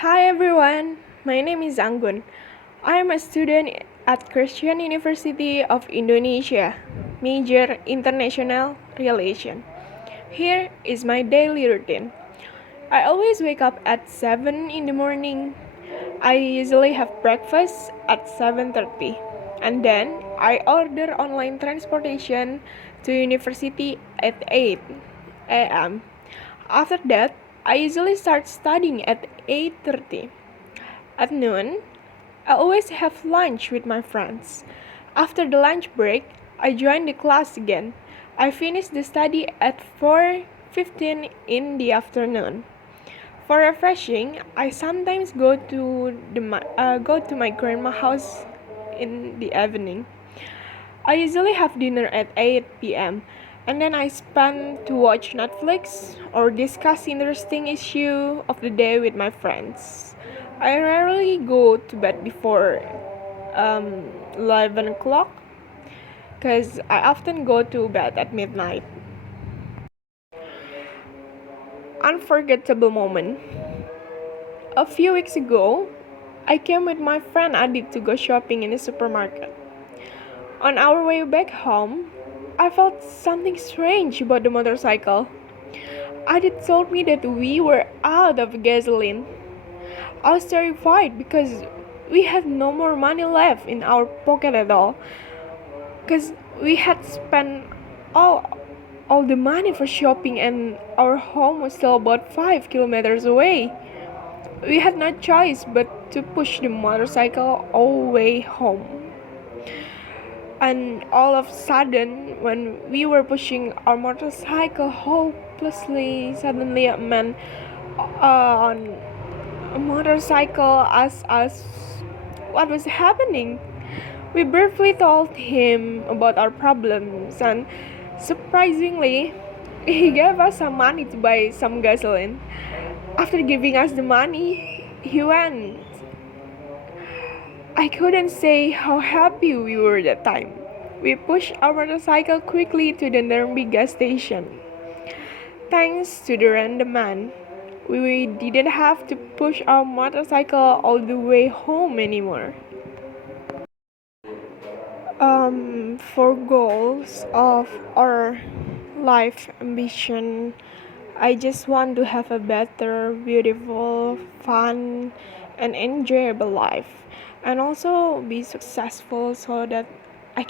Hi everyone, my name is Anggun. I am a student at Christian University of Indonesia, major International Relation. Here is my daily routine. I always wake up at 7 in the morning. I usually have breakfast at 7:30 and then I order online transportation to university at 8 a.m. After that, I usually start studying at 8:30. At noon, I always have lunch with my friends. After the lunch break, I join the class again. I finish the study at 4:15 in the afternoon. For refreshing, I sometimes go to my grandma's house in the evening. I usually have dinner at 8 p.m. and then I spend to watch Netflix or discuss interesting issue of the day with my friends. I rarely go to bed before 11 o'clock because I often go to bed at midnight. Unforgettable moment. A few weeks ago, I came with my friend Adit to go shopping in the supermarket. On our way back home, I felt something strange about the motorcycle. Adit told me that we were out of gasoline. I was terrified because we had no more money left in our pocket at all. Because we had spent all all the money for shopping and our home was still about 5 kilometers away. We had no choice but to push the motorcycle all the way home. And all of a sudden, when we were pushing our motorcycle hopelessly, suddenly a man on a motorcycle asked us what was happening. We briefly told him about our problems, and surprisingly, he gave us some money to buy some gasoline. After giving us the money, he went. I couldn't say how happy we were that time. We pushed our motorcycle quickly to the nearby gas station. Thanks to the random man, we didn't have to push our motorcycle all the way home anymore. For goals of our life ambition, I just want to have a better, beautiful, fun, and enjoyable life, and also be successful so that